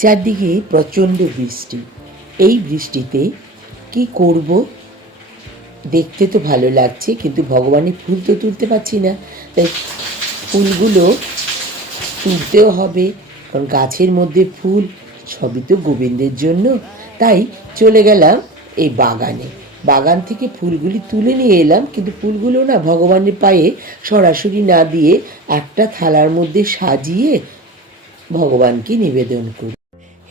চারদিকে প্রচণ্ড বৃষ্টি। এই বৃষ্টিতে কি করব? দেখতে তো ভালো লাগছে, কিন্তু ভগবানের ফুল তো তুলতে পারছি না। তাই ফুলগুলো তুলতেও হবে, কারণ গাছের মধ্যে ফুল, সবই তো গোবিন্দের জন্য। তাই চলে গেলাম এই বাগানে। বাগান থেকে ফুলগুলি তুলে নিয়ে এলাম, কিন্তু ফুলগুলো না ভগবানের পায়ে সরাসরি না দিয়ে একটা থালার মধ্যে সাজিয়ে ভগবানকে নিবেদন করি।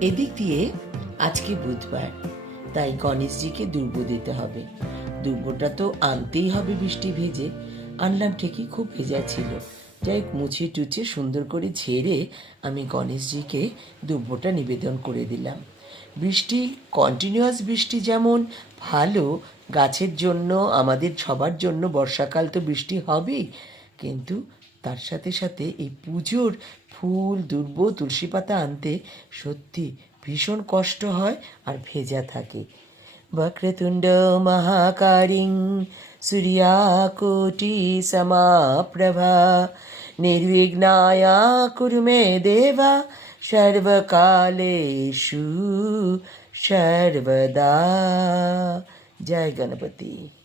এদিক দিয়ে আজকে বুধবার, তাই গণেশজিকে দুর্গ দিতে হবে। দুর্গটা তো আনতেই হবে বৃষ্টি ভেজে। আনলাম ঠিকই খুব ভেজা ছিল। যাই মুছে টুচে সুন্দর করে ঝেড়ে আমি গণেশজিকে দুর্বটা নিবেদন করে দিলাম। বৃষ্টি কন্টিনিউয়াস বৃষ্টি যেমন ভালো, গাছের জন্য, আমাদের সবার জন্য বর্ষাকাল তো বৃষ্টি হবেই। কিন্তু তার সাথে সাথে এই পুজোর ফুল, দুর্ব, তুলসী পাতা আনতে সত্যি ভীষণ কষ্ট হয় আর ভেজা থাকে। বক্রতুণ্ড মহাকারিং সূর্যাকোটি সমাপ্রভা, নির্বিঘ্নায়া কুরু মে দেবা, সর্বকালেষু সর্বদা। জয় গণপতি।